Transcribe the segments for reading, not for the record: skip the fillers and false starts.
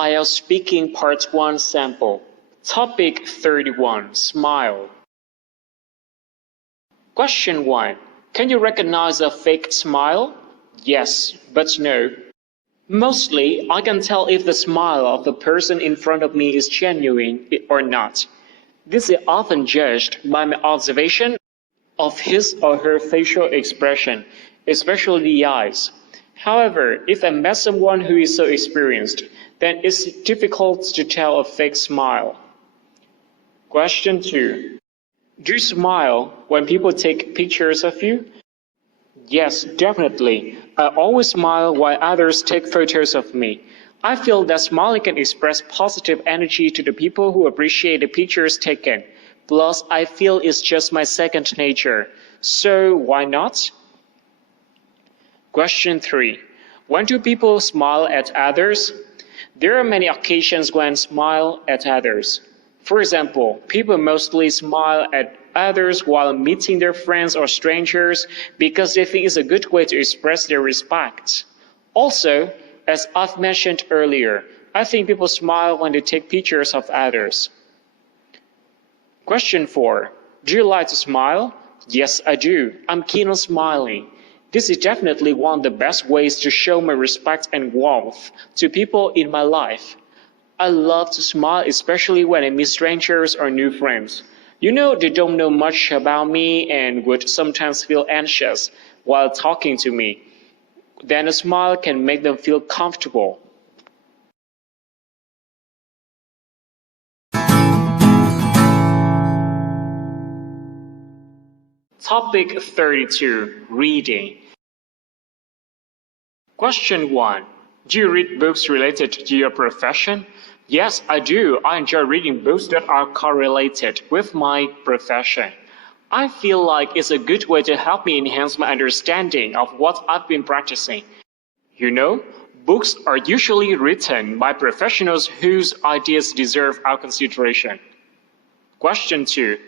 IELTS Speaking Part 1 Sample. Topic 31. Smile. Question 1. Can you recognize a fake smile? Yes, but no. Mostly, I can tell if the smile of the person in front of me is genuine or not. This is often judged by my observation of his or her facial expression, especially the eyes. However, if I met someone who is so experienced, then it's difficult to tell a fake smile. Question 2. Do you smile when people take pictures of you? Yes, definitely. I always smile while others take photos of me. I feel that smiling can express positive energy to the people who appreciate the pictures taken. Plus, I feel it's just my second nature. So, why not? Question 3. When do people smile at others? There are many occasions when smile at others. For example, people mostly smile at others while meeting their friends or strangers because they think it's a good way to express their respect. Also, as I've mentioned earlier, I think people smile when they take pictures of others. Question 4. Do you like to smile? Yes, I do. I'm keen on smiling. This is definitely one of the best ways to show my respect and warmth to people in my life. I love to smile, especially when I meet strangers or new friends. You know, they don't know much about me and would sometimes feel anxious while talking to me. Then a smile can make them feel comfortable. Topic 32. Reading. Question 1. Do you read books related to your profession? Yes, I do. I enjoy reading books that are correlated with my profession. I feel like it's a good way to help me enhance my understanding of what I've been practicing. You know, books are usually written by professionals whose ideas deserve our consideration. Question 2.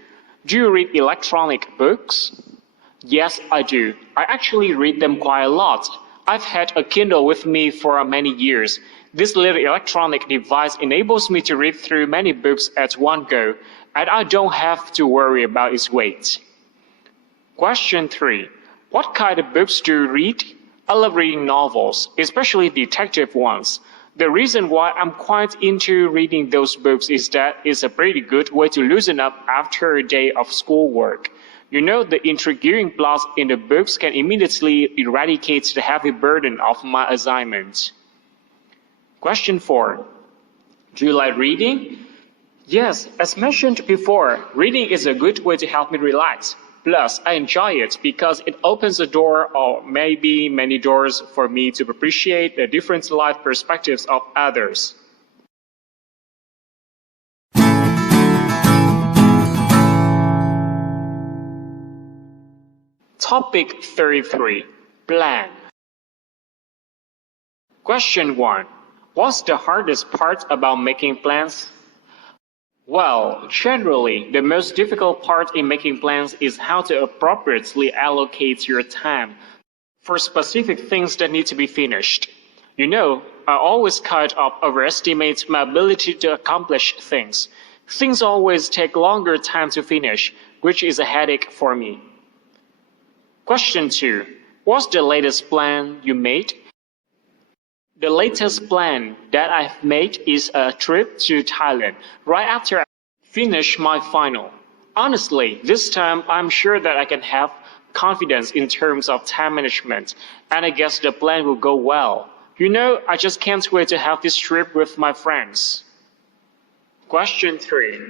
Do you read electronic books? Yes, I do. I actually read them quite a lot. I've had a Kindle with me for many years. This little electronic device enables me to read through many books at one go, and I don't have to worry about its weight. Question 3. What kind of books do you read? I love reading novels, especially detective ones. The reason why I'm quite into reading those books is that it's a pretty good way to loosen up after a day of schoolwork. You know, the intriguing plots in the books can immediately eradicate the heavy burden of my assignment. Question 4. Do you like reading? Yes, as mentioned before, reading is a good way to help me relax. Plus, I enjoy it because it opens a door or maybe many doors for me to appreciate the different life perspectives of others. Topic 33. Plan. Question 1. What's the hardest part about making plans? Well, generally, the most difficult part in making plans is how to appropriately allocate your time for specific things that need to be finished. You know, I always kind of overestimate my ability to accomplish things. Things always take longer time to finish, which is a headache for me. Question 2. What's the latest plan you made? The latest plan that I've made is a trip to Thailand right after I finish my final. Honestly, this time I'm sure that I can have confidence in terms of time management, and I guess the plan will go well. You know, I just can't wait to have this trip with my friends. Question 3.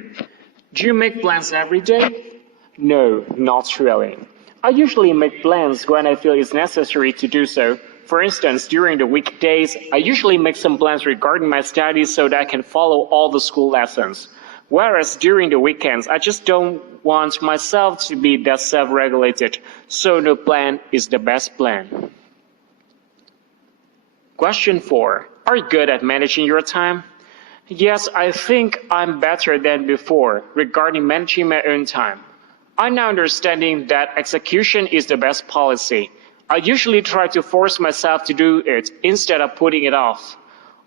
Do you make plans every day? No, not really. I usually make plans when I feel it's necessary to do so. For instance, during the weekdays, I usually make some plans regarding my studies so that I can follow all the school lessons. Whereas during the weekends, I just don't want myself to be that self-regulated, so no plan is the best plan. Question 4. Are you good at managing your time? Yes, I think I'm better than before regarding managing my own time. I'm now understanding that execution is the best policy. I usually try to force myself to do it instead of putting it off.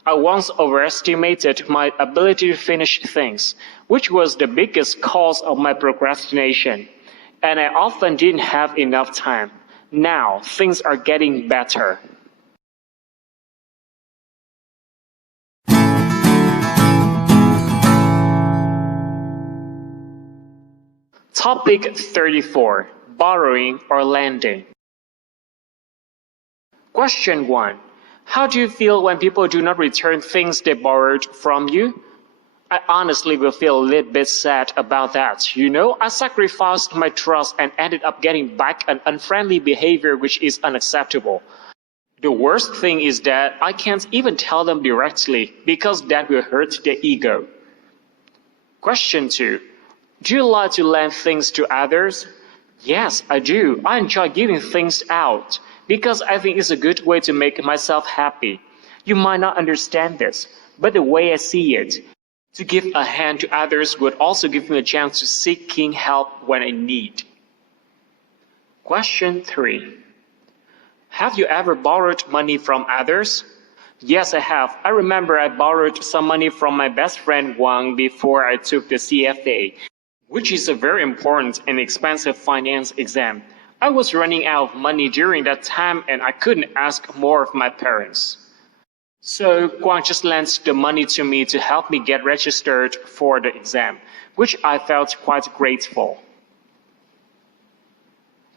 I once overestimated my ability to finish things, which was the biggest cause of my procrastination, and I often didn't have enough time. Now, things are getting better. Topic 34. Borrowing or lending. Question 1. How do you feel when people do not return things they borrowed from you? I honestly will feel a little bit sad about that. You know, I sacrificed my trust and ended up getting back an unfriendly behavior which is unacceptable. The worst thing is that I can't even tell them directly because that will hurt their ego. Question 2. Do you like to lend things to others? Yes, I do. I enjoy giving things out because I think it's a good way to make myself happy. You might not understand this, but the way I see it, to give a hand to others would also give me a chance to seeking help when I need. Question 3. Have you ever borrowed money from others? Yes, I have. I remember I borrowed some money from my best friend Wang before I took the CFA, which is a very important and expensive finance exam. I was running out of money during that time and I couldn't ask more of my parents. So Guang just lent the money to me to help me get registered for the exam, which I felt quite grateful.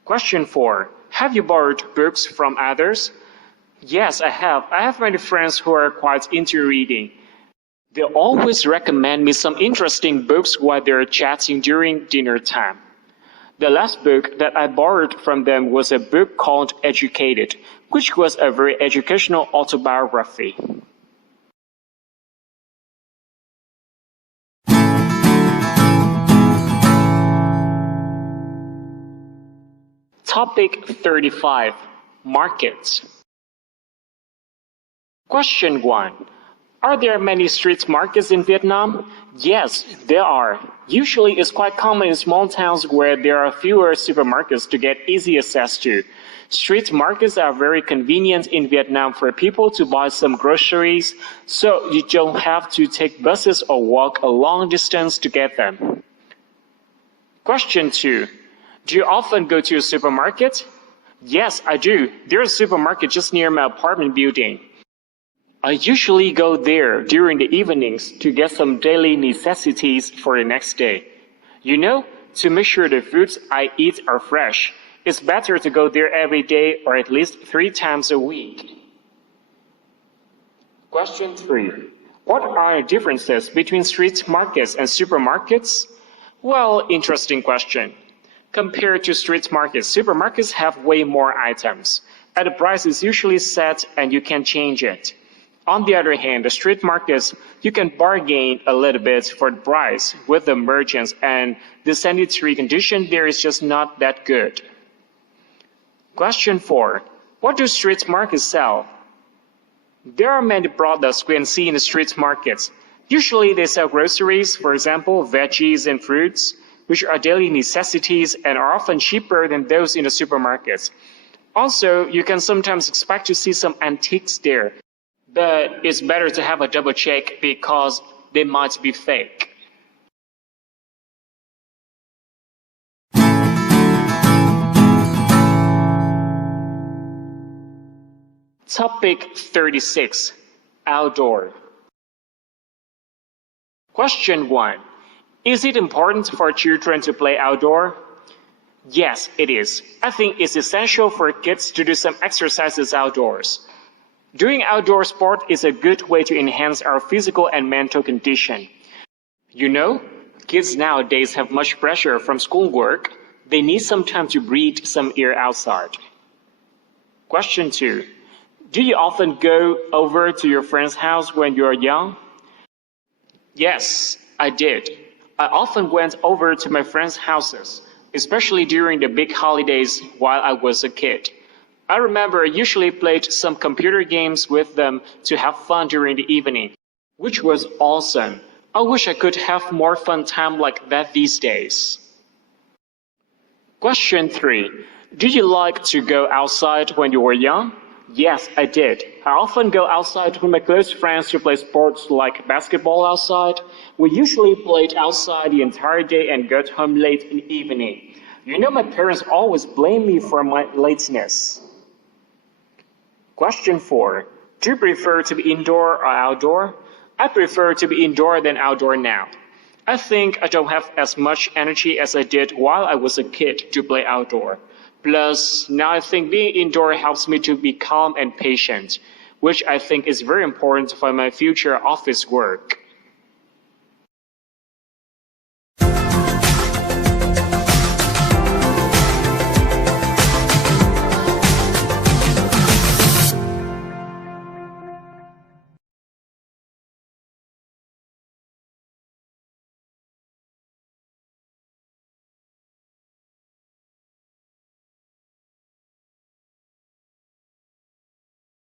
Question 4. Have you borrowed books from others? Yes, I have. I have many friends who are quite into reading. They always recommend me some interesting books while they're chatting during dinner time. The last book that I borrowed from them was a book called Educated, which was a very educational autobiography. Topic 35. Markets. Question 1. Are there many street markets in Vietnam? Yes, there are. Usually it's quite common in small towns where there are fewer supermarkets to get easy access to. Street markets are very convenient in Vietnam for people to buy some groceries, so you don't have to take buses or walk a long distance to get them. Question 2. Do you often go to a supermarket? Yes, I do. There's a supermarket just near my apartment building. I usually go there during the evenings to get some daily necessities for the next day. You know, to make sure the foods I eat are fresh, it's better to go there every day or at least 3 times a week. Question 3. What are the differences between street markets and supermarkets? Well, interesting question. Compared to street markets, supermarkets have way more items, and the price is usually set and you can change it. On the other hand, the street markets, you can bargain a little bit for the price with the merchants, and the sanitary condition there is just not that good. Question 4. What do street markets sell? There are many products we can see in the street markets. Usually they sell groceries, for example, veggies and fruits, which are daily necessities and are often cheaper than those in the supermarkets. Also, you can sometimes expect to see some antiques there, but it's better to have a double check because they might be fake. Topic 36. Outdoor. Question 1. Is it important for children to play outdoor? Yes, it is. I think it's essential for kids to do some exercises outdoors. Doing outdoor sport is a good way to enhance our physical and mental condition. You know, kids nowadays have much pressure from schoolwork. They need some time to breathe some air outside. Question 2. Do you often go over to your friend's house when you are young? Yes, I did. I often went over to my friends' houses, especially during the big holidays while I was a kid. I remember I usually played some computer games with them to have fun during the evening, which was awesome. I wish I could have more fun time like that these days. Question 3. Did you like to go outside when you were young? Yes, I did. I often go outside with my close friends to play sports like basketball outside. We usually played outside the entire day and got home late in the evening. You know, my parents always blame me for my lateness. Question 4. Do you prefer to be indoor or outdoor? I prefer to be indoor than outdoor now. I think I don't have as much energy as I did while I was a kid to play outdoor. Plus, now I think being indoor helps me to be calm and patient, which I think is very important for my future office work.